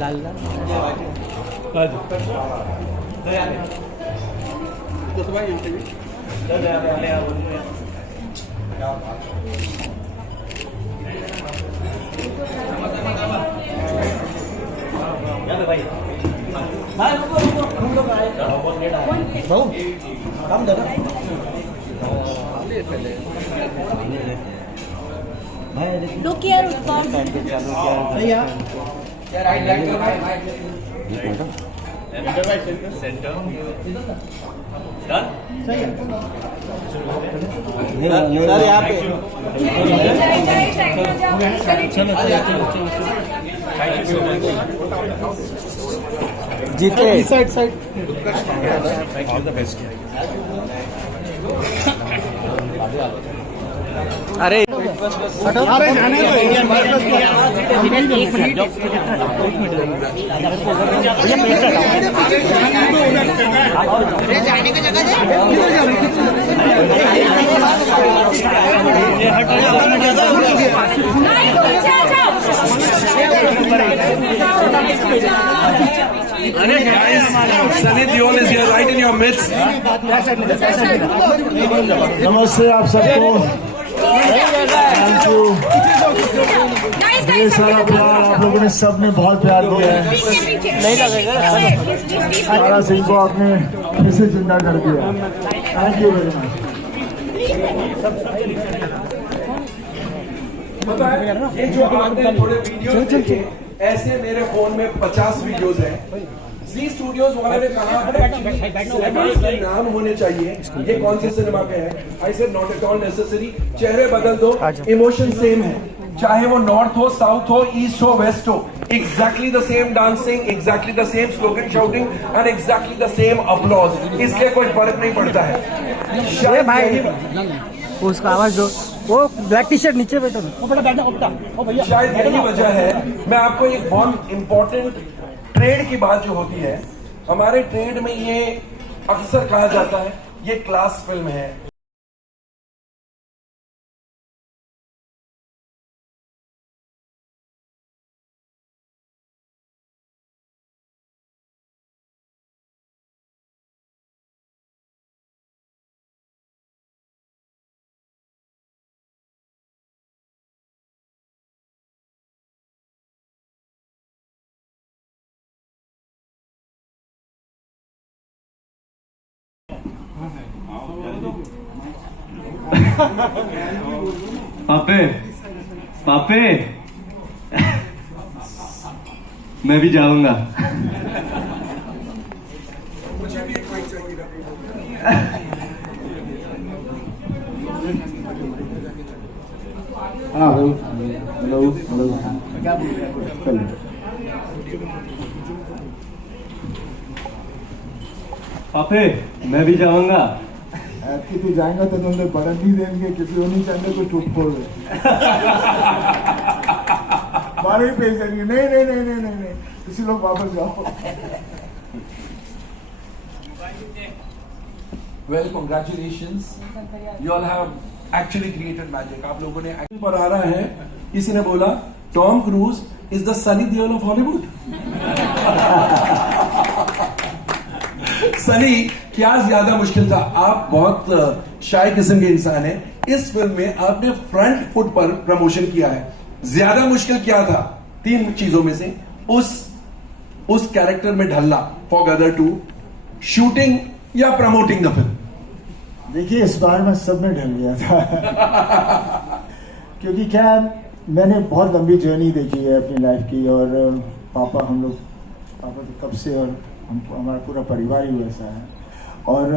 लाल लाल भाऊ काम दे Look here, Utpal. सही है सेंटर सर यहाँ पे जीते side side all the best. अरे अरे जाने दो जाने की जगह Sunny Deol is here, right in your midst. नमस्ते आप सबको। Thank you. ये सारा प्यार आप लोगों ने सबने बहुत प्यार दिया है। तारा सिंह को आपने फिर से जिंदा कर दिया। Thank you very much. ये जो आपने थोड़े वीडियोस देखे, ऐसे मेरे फोन में 50 वीडियोस हैं। जी स्टूडियोज वाले ने कहा सिनेमास के नाम होने चाहिए, ये कौन से सिनेमा के हैं? I said not at all necessary. चेहरे बदल दो, इमोशन सेम है, चाहे वो नॉर्थ हो, साउथ हो, ईस्ट हो, वेस्ट हो, exactly the same dancing, exactly the same slogan shouting and exactly the same applause. इसलिए कोई फर्क नहीं पड़ता है। उसका आवाज दो, वो ब्लैक टी शर्ट नीचे बैठो, भैया शायद यही वजह है। मैं आपको एक बहुत इंपॉर्टेंट ट्रेड की बात जो होती है, हमारे ट्रेड में ये अक्सर कहा जाता है ये क्लास फिल्म है। पापे पापे मैं भी जाऊंगा। मुझे भी एक माइक चाहिए। हाँ हेलो हेलो पापे मैं भी जाऊंगा। कि तू जाएगा तो तुमने बटन नहीं देंगे, किसी को नहीं चाहिए तो टूट फोड़ मारे ही पेश करेंगे। नहीं नहीं नहीं नहीं नहीं नहीं, किसी लोग वापस जाओ। Well, congratulations. You all have actually created magic. आप लोगों ने एक्टिंग पर आ रहा है। किसी ने बोला Tom cruise is the Sunny Deol of Hollywood. Sunny, क्या ज्यादा मुश्किल था? आप बहुत शाय किस्म के इंसान हैं। इस फिल्म में आपने फ्रंट फुट पर प्रमोशन किया है। ज्यादा मुश्किल क्या था? 3 चीजों में से उस कैरेक्टर में ढलना, फॉर गदर 2, शूटिंग या प्रमोटिंग द फिल्म? देखिए इस बार मैं सब में ढल गया था। क्योंकि क्या मैंने बहुत लंबी जर्नी देखी है अपनी लाइफ की, और पापा तो कब से, और हमारा पूरा परिवार ही वैसा है, और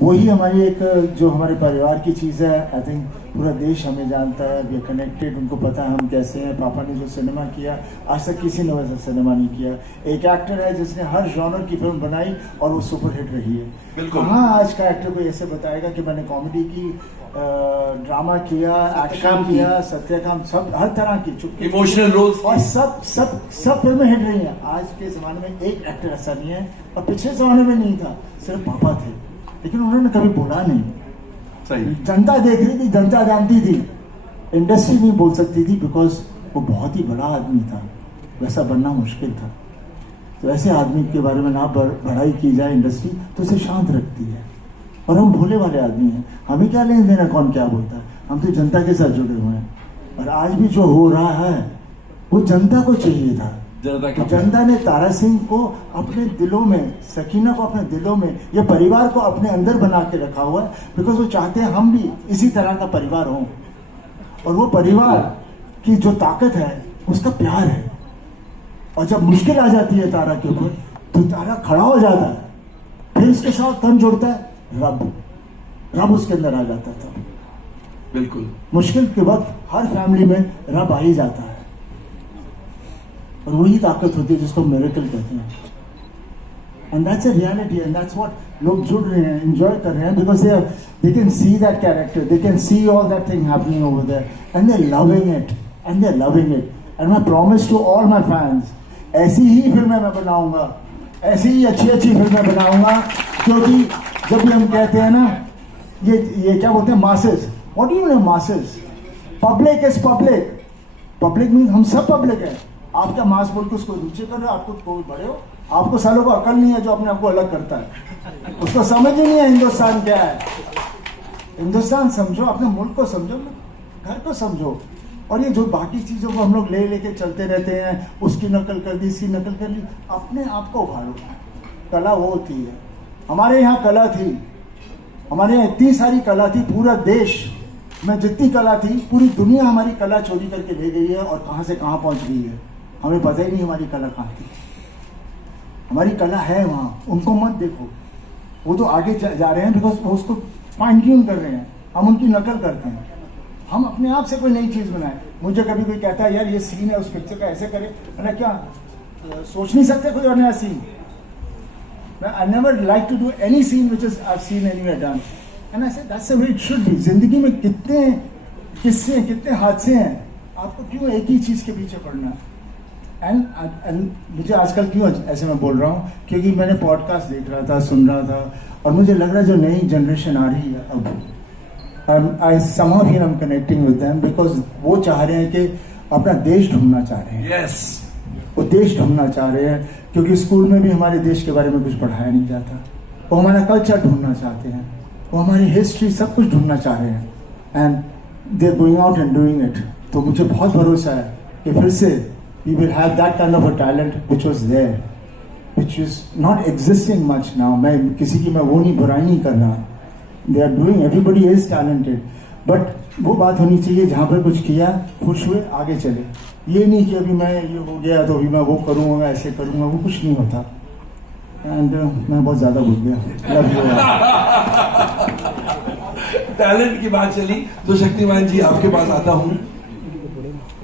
वही हमारी एक जो हमारे परिवार की चीज़ है। आई थिंक पूरा देश हमें जानता है, वी आर कनेक्टेड, उनको पता है हम कैसे हैं। पापा ने जो सिनेमा किया आज तक किसी ने वैसा सिनेमा नहीं किया। एक एक्टर है जिसने हर जॉनर की फिल्म बनाई और वो सुपरहिट रही है। बिल्कुल। हाँ, आज का एक्टर को ऐसे बताएगा कि मैंने कॉमेडी की, ड्रामा किया, एक्शन किया, सत्यकाम, सब हर तरह की इमोशनल रोल्स, और सब फिल्में हिट रही हैं। आज के ज़माने में एक एक्टर ऐसा नहीं है, और पिछले ज़माने में नहीं था, सिर्फ पापा थे, लेकिन उन्होंने कभी बोला नहीं। सही। जनता देख रही थी, जनता जानती थी, इंडस्ट्री नहीं बोल सकती थी, बिकॉज वो बहुत ही बड़ा आदमी था, वैसा बनना मुश्किल था। तो ऐसे आदमी के बारे में ना बढ़ाई की जाए इंडस्ट्री तो उसे शांत रखती है। और हम भोले वाले आदमी हैं, हमें क्या लेन देना कौन क्या बोलता है, हम तो जनता के साथ जुड़े हुए हैं। और आज भी जो हो रहा है वो जनता को चाहिए था। तो जनता ने तारा सिंह को अपने दिलों में, सकीना को अपने दिलों में, ये परिवार को अपने अंदर बना के रखा हुआ है, बिकॉज वो चाहते हैं हम भी इसी तरह का परिवार हों। और वो परिवार की जो ताकत है उसका प्यार है। और जब मुश्किल आ जाती है तारा के ऊपर तो तारा खड़ा हो जाता है, फिर उसके साथ कौन जुड़ता है? रब उसके अंदर आ जाता था। बिल्कुल मुश्किल के वक्त हर फैमिली में रब आ ही जाता है, और वही ताकत होती है जिसको मिरेकल कहते हैं। And that's a reality, and that's what लोग जुड़ रहे हैं, एंजॉय कर रहे हैं, because they can see that character, they can see all that thing happening over there, and they are loving it. And my promise to all my fans, ऐसी ही फिल्में मैं बनाऊंगा, ऐसी ही अच्छी फिल्में बनाऊंगा। क्योंकि जब भी हम कहते हैं ना, ये क्या बोलते हैं, masses, what do you mean masses? Public is public, public mean हम सब पब्लिक है। आप क्या मास बोल के उसको नीचे कर रहे हो? आपको कोई बड़े हो, आपको सालों को अकल नहीं है जो अपने आप को अलग करता है, उसको समझ ही नहीं है हिंदुस्तान क्या है। हिंदुस्तान समझो, अपने मुल्क को समझो, घर को समझो। और ये जो बाकी चीज़ों को हम लोग लेके चलते रहते हैं, उसकी नकल कर दी, इसकी नकल कर ली, अपने आप को उभारो। कला वो होती है, हमारे यहाँ कला थी, हमारे यहाँ इतनी सारी कला थी, पूरा देश में जितनी कला थी, पूरी दुनिया हमारी कला चोरी करके ले गई है और कहाँ से कहाँ पहुँच गई है, हमें पता ही नहीं हमारी कला कहाँ थी। हमारी कला है वहाँ, उनको मत देखो, वो तो आगे जा रहे हैं बिकॉज वो उसको फाइन ट्यून कर रहे हैं, हम उनकी नकल करते हैं। हम अपने आप से कोई नई चीज़ बनाए। मुझे कभी कोई कहता है यार ये सीन है उस पिक्चर का, ऐसे करे, मैंने क्या सोच नहीं सकते कोई और नया scene? I never like to do any scene which is I've seen anywhere done, and I said that's the way it should be. जिंदगी में कितने किस्से, कितने हादसे हैं, आपको क्यों एक ही चीज़ के पीछे पड़ना है? एंड मुझे आजकल क्यों ऐसे मैं बोल रहा हूँ, क्योंकि मैंने पॉडकास्ट देख रहा था, सुन रहा था, और मुझे लग रहा है जो नई जनरेशन आ रही है अब, I somehow feel I'm connecting with them because वो चाह रहे हैं कि अपना देश ढूंढना चाह रहे हैं। यस, वो देश ढूंढना चाह रहे हैं, क्योंकि स्कूल में भी हमारे देश के बारे में कुछ पढ़ाया नहीं जाता। वो हमारा कल्चर ढूंढना चाहते हैं, वो हमारी हिस्ट्री, सब कुछ ढूंढना चाह रहे हैं, and they are going out and doing it. तो मुझे बहुत भरोसा है कि फिर से we will have that kind of a talent which was there, which is not existing much now. मैं किसी की मैं वो नहीं, बुराई नहीं कर रहा, they are doing, everybody is talented, but वो बात होनी चाहिए जहाँ पर कुछ किया, खुश हुए, आगे चले। ये नहीं कि अभी मैं ये हो गया तो अभी मैं वो करूँगा, ऐसे करूँगा, वो कुछ नहीं होता। एंड मैं बहुत ज़्यादा भूल गया। Love you. टैलेंट की बात चली तो शक्तिमान जी आपके पास आता हूँ।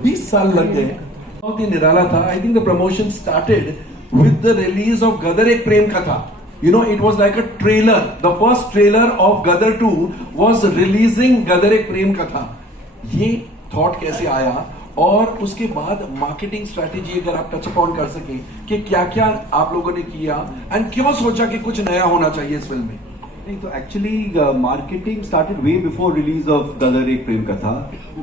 20 साल लग गए, बहुत ही निराला था। I think the promotion started with the release of Gadar Ek Prem कथा। You know, it was like a trailer. The first trailer of Gadar 2 was releasing Gadar एक प्रेम कथा। ये थॉट कैसे आया, और उसके बाद मार्केटिंग स्ट्रेटेजी अगर आप टच अपॉन कर सके कि क्या क्या आप लोगों ने किया, एंड क्यों सोचा कि कुछ नया होना चाहिए इस फिल्म में? नहीं, तो actually marketing started way before release of Gadar Ek Prem कथा।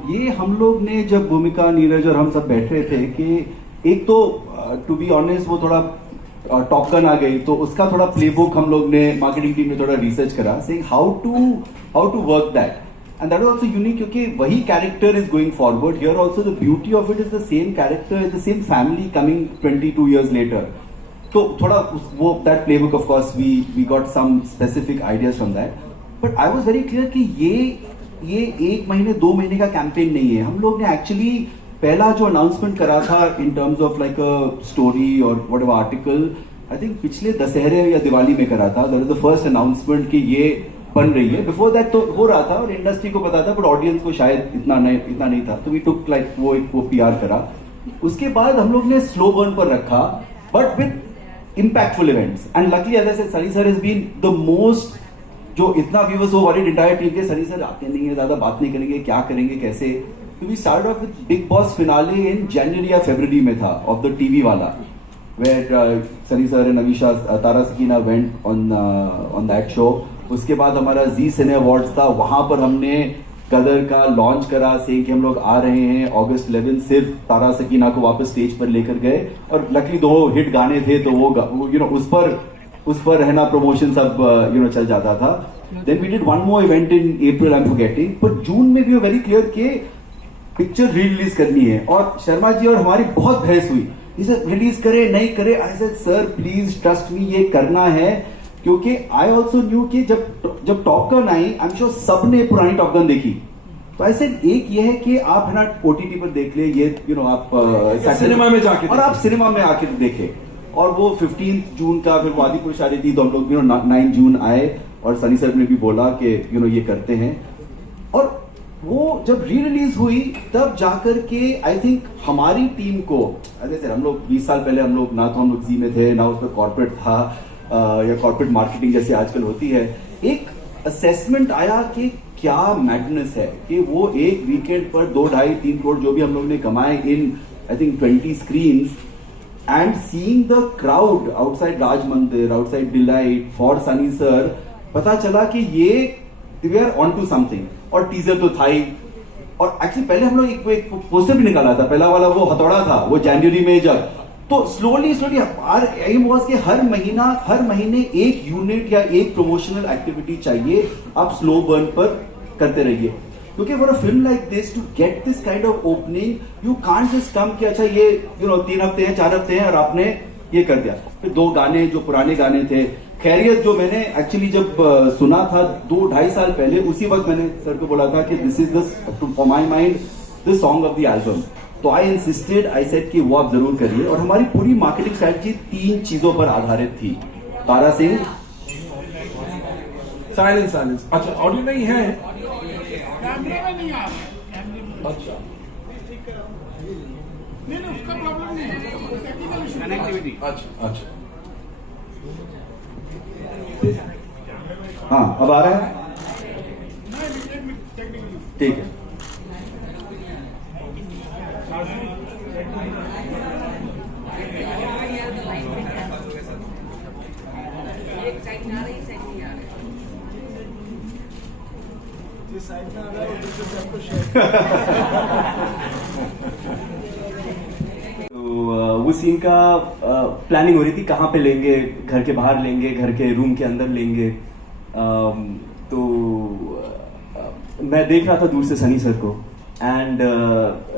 ये हम लोग ने जब भूमिका, नीरज और हम सब बैठ रहे थे कि एक तो टू बी ऑनेस्ट वो थोड़ा टॉप गन आ गई, तो उसका थोड़ा प्लेबुक हम लोग ने मार्केटिंग टीम में थोड़ा रिसर्च करा, saying how to work that, and that was also unique क्योंकि वही character is going forward here also. The beauty of it is the same character, is the same family coming 22 years later. तो थोड़ा वो that playbook of course we got some specific ideas from that, but I was very clear कि ये 1 महीने 2 महीने का campaign नहीं है। हम लोग ने एक्चुअली पहला जो अनाउंसमेंट करा था in terms of like a story और व्हाटएवर आर्टिकल, आई थिंक पिछले दशहरे या दिवाली में करा था। That is the first announcement कि ये बन रही है। बिफोर दैट तो हो रहा था और इंडस्ट्री को पता था, बट ऑडियंस को शायद इतना नहीं था, तो वी टुक लाइक वो पीआर करा। उसके बाद हम लोग ने स्लो बर्न पर रखा, but with impactful events, and luckily as I said, Sunny sir has been the most, जो इतना व्यूअर्स हो वर्ल्ड एंटायर टीम के, सनी सर आते नहीं है, ज्यादा बात नहीं करेंगे, क्या करेंगे कैसे। तो we start off with Bigg Boss finale in जनवरी या फरवरी में था, ऑफ द टीवी वाला, where Sunny sir and Ameesha Tara Sakina went on that show. उसके बाद हमारा जी सिने अवार्ड्स था, वहां पर हमने कलर का लॉन्च करा, से कि हम लोग आ रहे हैं अगस्त 11, सिर्फ तारा सकीना को वापस स्टेज पर लेकर गए और लकीली 2 हिट गाने थे तो वो उस पर रहना प्रमोशन सब चल जाता था. Then we did one more event in April, I am forgetting, पर जून में भी वेरी क्लियर कि पिक्चर रिलीज करनी है और शर्मा जी और हमारी बहुत बहस हुई, इसे रिलीज करे नहीं करे. I said sir please trust me, ये करना है, क्योंकि आई ऑल्सो न्यू कि जब top gun I, I am sure सबने पुरानी टॉप गन देखी. तो ऐसे एक ये है कि आप है ना OTT पर देख ले, ये आप सिनेमा में जाके और आप सिनेमा में आके देखे. और वो 15 जून का फिर वादीपुर शादी थी तो हम लोग 9 जून आए और सनी सर ने भी बोला कि ये करते हैं. और वो जब री रिलीज हुई तब जाकर के आई थिंक हमारी टीम को, जैसे हम लोग 20 साल पहले हम लोग ना तो हम लोग जी में थे ना उस पर कॉर्पोरेट था या कॉर्पोरेट मार्केटिंग जैसे आजकल होती है, एक असेसमेंट आया कि क्या मैडनेस है कि वो एक वीकेंड पर 2-2.5-3 करोड़ जो भी हम लोग ने कमाए in I think 20 screens, and seeing the crowd outside Raj Mandir, outside Delite for Sunny sir, पता चला कि ये we are on to something. और टीजर तो था ही, और एक्चुअली पहले हम लोग एक पोस्टर भी निकाला था, पहला वाला वो हथौड़ा था, वो जनवरी में जब, तो स्लोली आर एम वाज कि हर महीने एक यूनिट या एक प्रमोशनल एक्टिविटी चाहिए, आप स्लो बर्न पर करते रहिए. क्योंकि for a film like this to get this kind of opening you can't just come कि अच्छा ये 3 हफ्ते हैं 4 हफ्ते हैं और आपने ये कर दिया. फिर 2 गाने जो पुराने गाने थे, खैरियत जो मैंने एक्चुअली जब सुना था 2-2.5 साल पहले, उसी वक्त मैंने सर को बोला था कि this is the for my mind the song of the album. तो आई इंसिस्टेड, आई सेड कि वो आप जरूर करिए. और हमारी पूरी मार्केटिंग स्ट्रेटजी 3 चीजों पर आधारित थी. तारा सिंह, साइलेंस. अच्छा ऑडियो नहीं है, अच्छा अच्छा हाँ अब आ रहा है, ठीक है. तो वो सीन का प्लानिंग हो रही थी, कहाँ पे लेंगे, घर के बाहर लेंगे, घर के रूम के अंदर लेंगे. तो मैं देख रहा था दूर से सनी सर को, एंड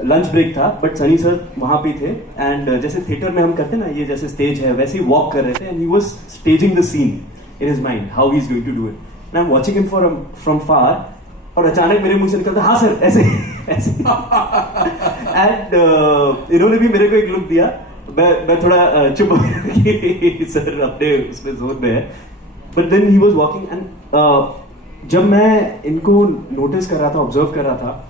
लंच ब्रेक था बट सनी सर वहां पे थे, एंड जैसे थिएटर में हम करते हैं ना, ये जैसे स्टेज है वैसे ही वॉक कर रहे थे, and he was staging the scene in his mind how he is going to do it. I am watching him from far, और अचानक मेरे मुंह से निकलता हाँ सर ऐसे ऐसे. एंड इन्होंने भी मेरे को एक लुक दिया, मैं थोड़ा चुप सर अपने उसमें जोर में है. But then he was walking, and जब मैं इनको नोटिस कर रहा था, ऑब्जर्व कर रहा था,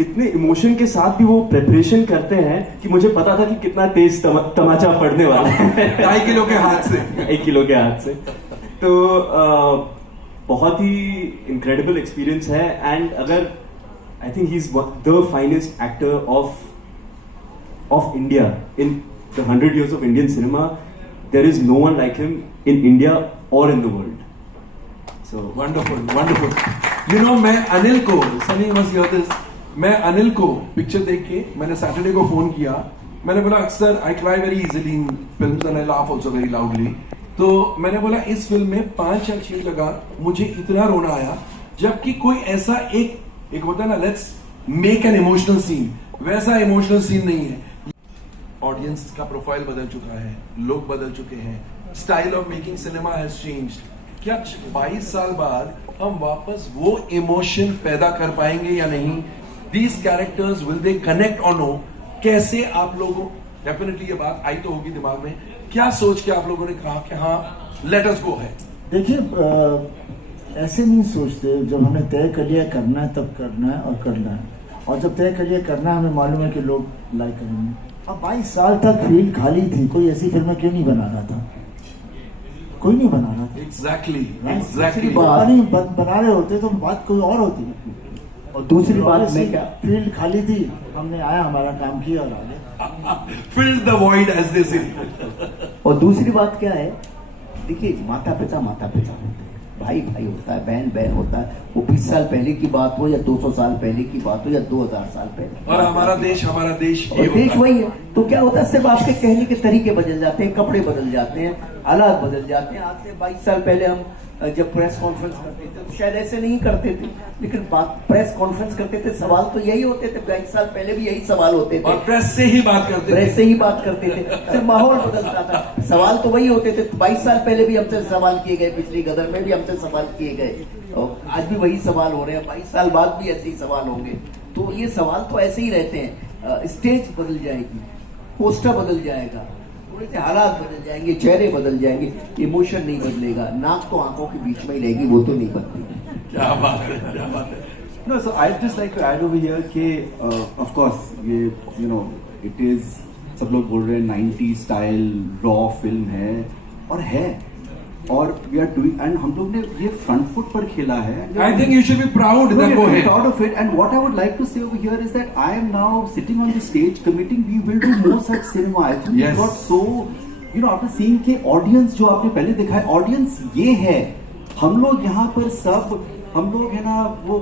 इतने इमोशन के साथ भी वो प्रिपरेशन करते हैं कि मुझे पता था कि कितना तेज तमाचा पड़ने वाला है. 2.5 किलो के हाथ से 1 किलो के हाथ से. तो बहुत ही इनक्रेडिबल एक्सपीरियंस है. एंड अगर I think he is the finest actor of India in the 100 years of Indian cinema. There is no one like him in India or in the world. So wonderful. मैं अनिल को, Sunny was here this, मैं अनिल को picture देख के मैंने Saturday को phone किया. मैंने बोला अक्सर I cry very easily in films and I laugh also very loudly. तो मैंने बोला इस फिल्म में 5 या 6 जगह मुझे इतना रोना आया, जबकि कोई ऐसा एक होता है ना, let's make an emotional scene, वैसा इमोशनल सीन नहीं है. ऑडियंस का प्रोफाइल बदल चुका है, लोग बदल चुके हैं, style of making cinema has changed. क्या 22 साल बाद हम वापस वो इमोशन पैदा कर पाएंगे या नहीं? These characters will they connect और नो? कैसे आप लोगों, डेफिनेटली ये बात आई तो होगी दिमाग में, क्या सोच के आप लोगों ने कहा कि हाँ लेट अस गो है? देखिए ऐसे नहीं सोचते, जब हमने तय कर लिया करना है तब करना है और करना है, और जब तय कर लिया करना है हमें मालूम है कि लोग लाइक करेंगे. अब 22 साल तक फील्ड खाली थी, कोई ऐसी फिल्में क्यों नहीं बना रहा था? कोई नहीं बना रहा था. एग्जैक्टली बना रहे होते तो बात कोई और होती. और दूसरी बात में क्या, फील्ड खाली थी, हमने आया, हमारा काम किया और आगे fill the void as they say. और दूसरी बात क्या है, देखिए माता पिता होते हैं, भाई भाई होता है, बहन बहन होता है। वो 20 साल पहले की बात हो या 200 साल पहले की बात हो या 2000 साल पहले। और हमारा देश और देश वही है। तो क्या होता है, सिर्फ आपके कहने के तरीके बदल जाते हैं, कपड़े बदल जाते हैं, हालात बदल जाते हैं। आज से 22 साल पहले हम जब प्रेस कॉन्फ्रेंस करते थे तो शायद ऐसे नहीं करते थे, लेकिन प्रेस कॉन्फ्रेंस करते थे, सवाल तो यही होते थे। 22 साल पहले भी यही सवाल होते थे और प्रेस से ही बात करते थे। सिर्फ माहौल बदलता था, सवाल तो वही होते थे। 22 साल पहले भी हमसे सवाल किए गए, पिछली गदर में भी हमसे सवाल किए गए, और आज भी वही सवाल हो रहे हैं। 22 साल बाद भी ऐसे ही सवाल होंगे। तो ये सवाल तो ऐसे ही रहते हैं। स्टेज बदल जाएगी, पोस्टर बदल जाएगा, थोड़े से हालात बदल जाएंगे, चेहरे बदल जाएंगे, इमोशन नहीं बदलेगा। नाक तो आंखों के बीच में ही रहेगी, वो तो नहीं बदलेगी। क्या बात है, क्या बात है। No, so I'd just like to add over here कि of course ये it is, सब लोग बोल रहे हैं 90 स्टाइल रॉ फिल्म है, और we are doing, and हम लोग ने ये फ्रंट फुट पर खेला है। I think you should be proud that go ahead. Proud of it, and what I would like to say over here is that I am now sitting on the stage committing we will do more such cinema. I think we got so, after seeing के audience जो आपने पहले दिखाया, audience ये है। हम लोग यहाँ पर सब, हम लोग है ना वो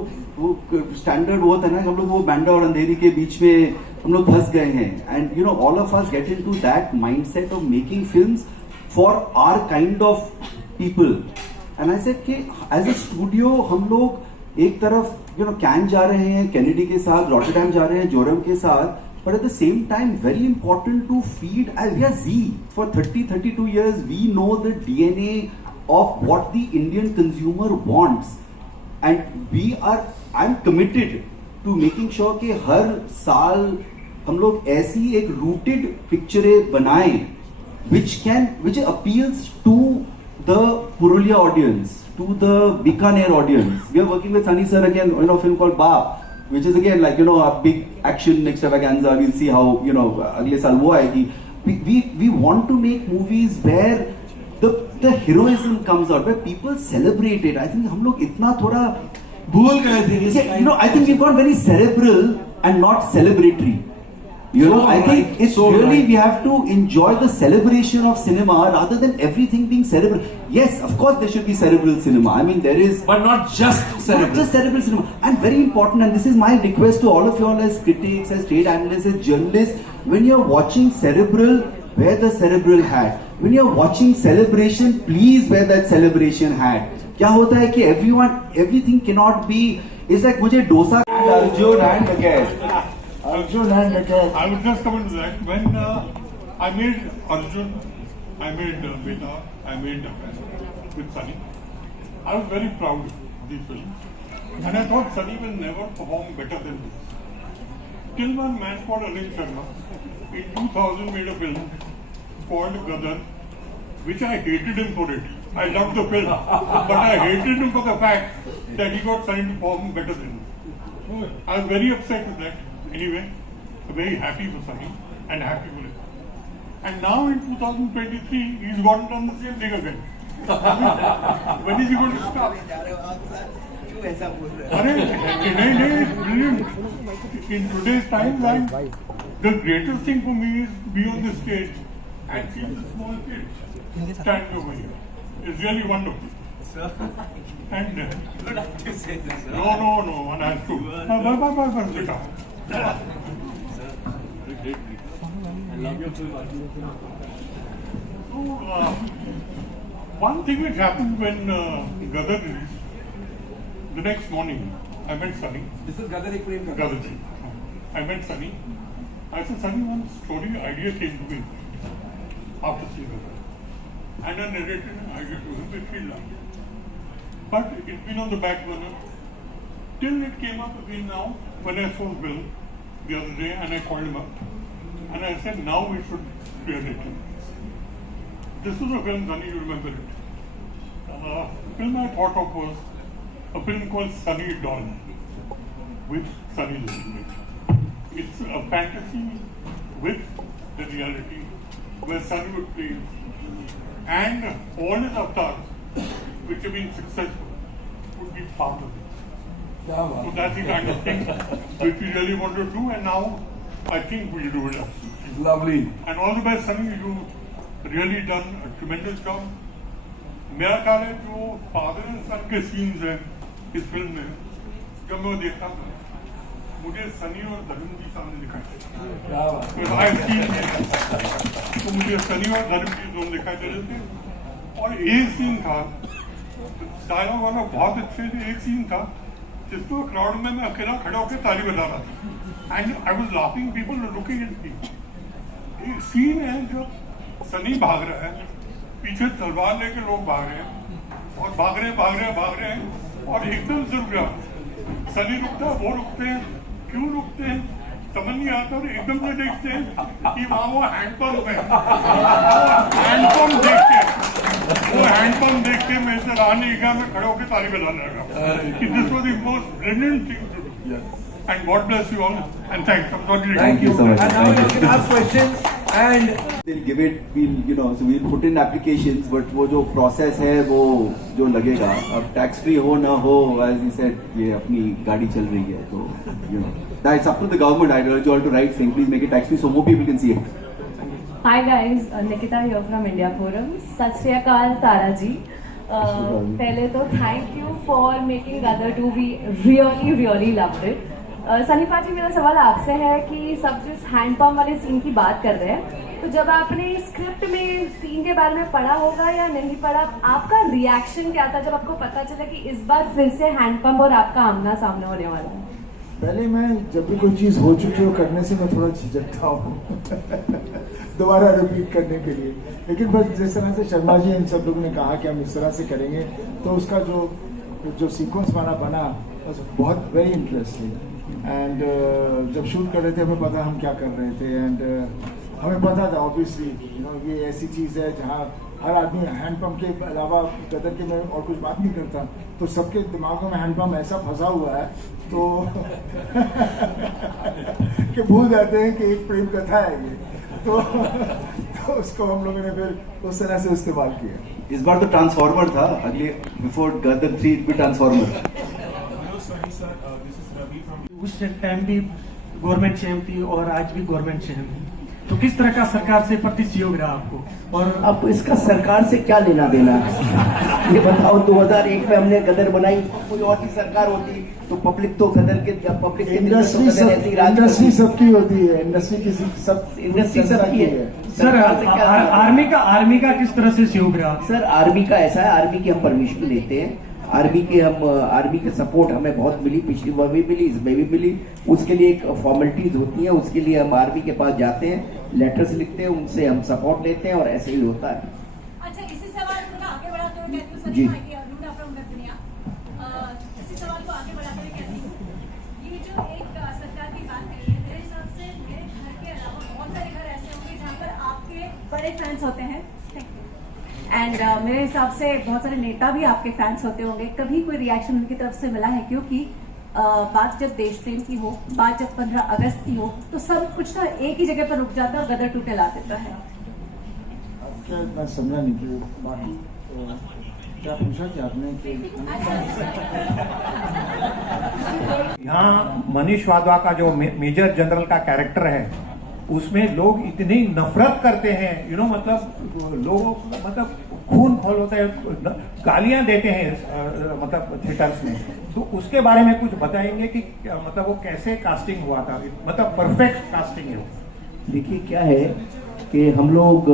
स्टैंडर्ड वो होता है ना, हम लोग वो बैंडा और अंधेरी के बीच में हम लोग फंस गए हैं। And all of us get into that mindset of making films for our kind of people. And I said कि एज अ स्टूडियो हम लोग एक तरफ कैन जा रहे हैं कैनेडी के साथ, रॉटरडैम जा रहे हैं जोरम के साथ, but at the same time very important to feed, as we are Z for 32 years we know the DNA of what the Indian consumer wants, and I'm committed to making sure कि हर साल हम लोग ऐसी एक rooted पिक्चरें बनाएं which appeals to the Purulia audience, to the Bikaner audience. We are working with Sunny sir again on a film called Baap, which is again like a big action extravaganza. We'll see how अगले साल वो आएगी. We want to make movies where the heroism comes out, where people celebrate it. I think हम लोग इतना थोड़ा भूल गए थे. I think we've gone very cerebral and not celebratory. I think it's really we have to enjoy the celebration of cinema rather than everything being cerebral. Yes, of course there should be cerebral cinema. I mean there is, but not just cerebral. Not just cerebral cinema. And very important, and this is my request to all of you all as critics, as trade analysts, as journalists, when you're watching cerebral, wear the cerebral hat. When you're watching celebration, please wear that celebration hat. क्या होता है कि everything cannot be. It's like मुझे dosa Arjun and the guest. Arjun and the guest. I will just come into that. When I made Arjun, I made Beta, I made with Sunny, I was very proud of these films, and I thought Sunny will never perform better than this. Till one man called Anil Sharma in 2000 made a film called Gadar, which I hated him for it. I loved the film, but I hated him for the fact that he got Sunny to perform better than me. I was very upset with that. Anyway, very happy for Sunny and happy for it. And now in 2023, he's gotten on the same thing again. When is he going to stop? It's brilliant. In today's timeline, the greatest thing for me is to be on the stage and see the small kids standing over here. It's really wonderful. And no, one has to. Bye, Beta. So, one thing which happened when Gadar released, the next morning, I met Sunny. This is Gadar ek Prem Katha. Gadar. I met Sunny. I said, Sunny, one story idea came to me after seeing Gadar. And I narrated an idea to him which he loved. But it's been on the back burner till it came up again now when I saw Bill the other day, and I called him up and I said, now we should create it. This was a film, Sunny, you remember it. The film I thought of was a film called Sunny Dawn with Sunny Listening. It's a fantasy with the reality where Sunny would play, and all his avatars which have been successful would be part of it. So that's the kind of thing which we really want to do, and now I think we'll do it absolutely. Lovely. And all the best, Sunny. You've really done a tremendous job. मेरा ख्याल है जो father and सन के scenes हैं इस film में, जब मैं वो देखता था मुझे सनी और धर्म जी सामने दिखाई देते, तो मुझे सनी और धर्म जी दोनों दिखाई दे रहे थे। और एक सीन था, डायलॉग वाला बहुत अच्छे थे, एक सीन था जिसको क्राउड में मैं अकेला खड़ा होकर ताली बजा रहा था, and I was laughing, people looking at me. एक सीन है जो सनी भाग रहा है, पीछे तलवार लेके लोग भाग रहे हैं और भाग रहे हैं और एकदम से रुक गया। सनी रुकता है, वो रुकते हैं, क्यों रुकते हैं समझ नहीं आता, और एकदम से देखते हैं कि वहाँ वो हैंडपंप है, हैंडपंप देख के मैं इसे रहा नहीं गया, मैं खड़े होकर ताली बजाने लगा कि this was the most brilliant thing to do. And God bless you all, and thanks. I'm sorry. Thank you so much. And now you can ask questions, and they'll give it. So we'll put in applications, but वो जो process है वो जो लगेगा, अब tax free हो ना हो, as he said, ये अपनी गाड़ी चल रही है, तो that's up to the government. I urge you all to write saying, please make it tax free so more people can see it. Hi guys, Nikita here from India Forum. Sat Shri Akal Tara ji. पहले तो thank you for making Gadar 2, we really loved it. Sunny Paaji, मेरा सवाल आपसे है कि सब जिस handpump वाले सीन की बात कर रहे हैं, तो जब आपने स्क्रिप्ट में सीन के बारे में पढ़ा होगा या नहीं पढ़ा, आपका रिएक्शन क्या था जब आपको पता चला कि इस बार फिर से हैंडपम्प और आपका आमना सामने होने वाला है? पहले मैं जब भी कोई चीज़ हो चुकी हो करने से मैं थोड़ा झिझकता हूँ दोबारा रिपीट करने के लिए, लेकिन बस जिस तरह से शर्मा जी इन सब लोगों ने कहा कि हम इस तरह से करेंगे, तो उसका जो सीक्वेंस बना बस बहुत वेरी इंटरेस्टिंग। एंड जब शूट कर रहे थे हमें पता हम क्या कर रहे थे, एंड हमें पता था ऑब्वियसली ये ऐसी चीज़ है जहाँ हर आदमी हैंडपम्प के अलावा गदर के में और कुछ बात नहीं करता, तो सबके दिमागों में हैंडपम्प ऐसा फंसा हुआ है तो कि भूल जाते हैं कि एक प्रेम कथा है ये, तो उसको हम लोगों ने फिर उस तरह से इस्तेमाल किया। इस बार तो ट्रांसफॉर्मर था, अगले बिफोर गदर 3 भी ट्रांसफॉर्मर। उस टाइम भी गवर्नमेंट सेम थी और आज भी गवर्नमेंट सेम है, तो किस तरह का सरकार से प्रति सहयोग रहा आपको? और अब इसका सरकार से क्या लेना देना ये बताओ। 2001 में हमने गदर बनाई, कोई और की सरकार होती तो पब्लिक तो गदर के पब्लिक इंडस्ट्री सबकी होती है, इंडस्ट्री सबकी है। सर आर्मी का किस तरह से सहयोग रहा? सर आर्मी का ऐसा है, आर्मी की हम परमिशन लेते हैं, आर्मी के सपोर्ट हमें बहुत मिली, पिछली बार भी मिली, इसमें भी मिली। उसके लिए एक फॉर्मेलिटीज होती है, उसके लिए हम आर्मी के पास जाते हैं, लेटर्स लिखते हैं, उनसे हम सपोर्ट लेते हैं और ऐसे ही होता है। अच्छा, इसी सवाल को आगे बढ़ाते हुए कहती हूँ जी, इसी सवाल को आगे बढ़ाते हुए कहती हूँ, ये जो एक सरकार की बात करी है, मेरे हिसाब से मेरे घर के अलावा बहुत सारे घर ऐसे होंगे जहाँ पर आपके बड़े फैंस होते हैं, एंड मेरे हिसाब से बहुत सारे नेता भी आपके फैंस होते होंगे। कभी कोई रिएक्शन उनकी तरफ से मिला है? क्योंकि बात जब देश प्रेम की हो, बात जब 15 अगस्त की हो, तो सब कुछ ना एक ही जगह पर रुक जाता है और गदर 2 ला देता है। क्या मैं समझा नहीं कि बाकी क्या पूछा कि आपने कि यहाँ मनीष वाधवा का जो मेजर जनरल का कैरेक्टर है, उसमें लोग इतनी नफरत करते हैं, मतलब लोगों मतलब खून खोल होता है, गालियां देते हैं मतलब थिएटर्स में, तो उसके बारे में कुछ बताएंगे कि मतलब वो कैसे कास्टिंग हुआ था, मतलब परफेक्ट कास्टिंग है? देखिए क्या है कि हम लोग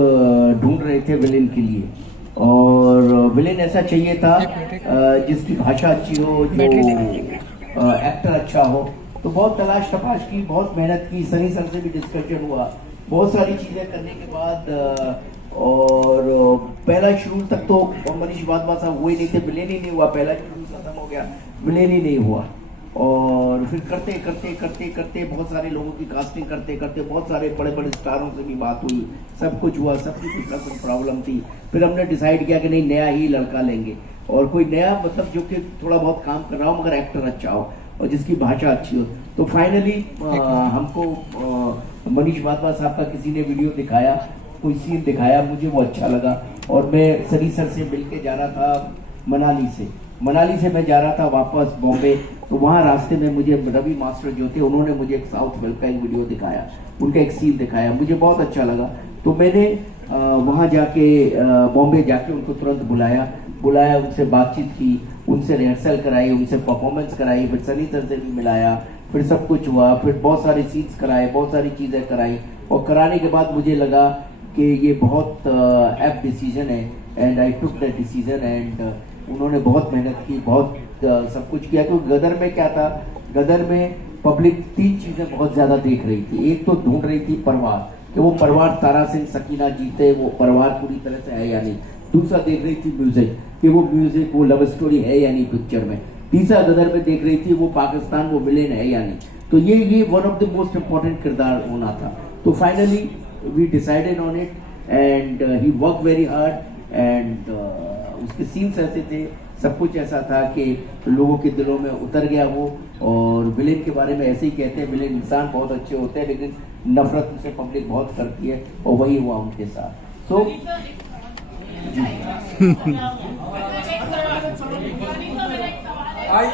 ढूंढ रहे थे विलेन के लिए, और विलेन ऐसा चाहिए था जिसकी भाषा अच्छी हो, जो एक्टर अच्छा हो, तो बहुत तलाश तपाश की, बहुत मेहनत की, सनी सर से भी डिस्कशन हुआ, बहुत सारी चीज़ें करने के बाद, और पहला शेड्यूल तक तो मनीष वाधवा साहब हुए नहीं थे, विलेन ही नहीं हुआ, पहला शेड्यूल खत्म हो गया, विलेन ही नहीं हुआ, और फिर करते करते करते करते बहुत सारे लोगों की कास्टिंग करते करते बहुत सारे बड़े बड़े स्टारों से भी बात हुई, सब कुछ हुआ, सबकी कुछ ना कुछ प्रॉब्लम थी, फिर हमने डिसाइड किया कि नहीं, नया ही लड़का लेंगे, और कोई नया मतलब जो कि थोड़ा बहुत काम कर रहा हो मगर एक्टर अच्छा हो और जिसकी भाषा अच्छी हो। तो फाइनली हमको मनीष वाधवा साहब का किसी ने वीडियो दिखाया, कोई सीन दिखाया, मुझे वो अच्छा लगा, और मैं सनी सर से मिल के जा रहा था मनाली से मैं जा रहा था वापस बॉम्बे, तो वहाँ रास्ते में मुझे रवि मास्टर जो थे उन्होंने मुझे एक साउथ फिल्म का एक वीडियो दिखाया, उनका एक सीन दिखाया, मुझे बहुत अच्छा लगा। तो मैंने वहाँ जाके बॉम्बे जाके उनको तुरंत बुलाया, उनसे बातचीत की, उनसे रिहर्सल कराई, उनसे परफॉर्मेंस कराई, फिर सनी सर से भी मिलाया, फिर सब कुछ हुआ, फिर बहुत सारे सीन्स कराए, बहुत सारी चीज़ें कराई, और कराने के बाद मुझे लगा कि ये बहुत एप्ट डिसीजन है, and I took that decision, and उन्होंने बहुत मेहनत की, बहुत सब कुछ किया। क्योंकि गदर में क्या था, गदर में पब्लिक 3 चीज़ें बहुत ज़्यादा देख रही थी। एक तो ढूंढ रही थी परिवार, कि वो परिवार तारा सिंह सकीना जीते, वो परिवार पूरी तरह से है या नहीं। दूसरा देख रही थी म्यूजिक, कि वो म्यूजिक, वो लव स्टोरी है या नहीं पिक्चर में। तीसरा गदर में देख रही थी वो पाकिस्तान, वो विलेन है या नहीं। तो ये one of the most important किरदार होना था। तो finally we decided on it, and he work very hard, and उसके सीन्स ऐसे थे, सब कुछ ऐसा था कि लोगों के दिलों में उतर गया वो। और विलेन के बारे में ऐसे ही कहते हैं, विलेन इंसान बहुत अच्छे होते हैं, लेकिन नफरत उनसे पब्लिक बहुत करती है, और वही हुआ उनके साथ। सो आई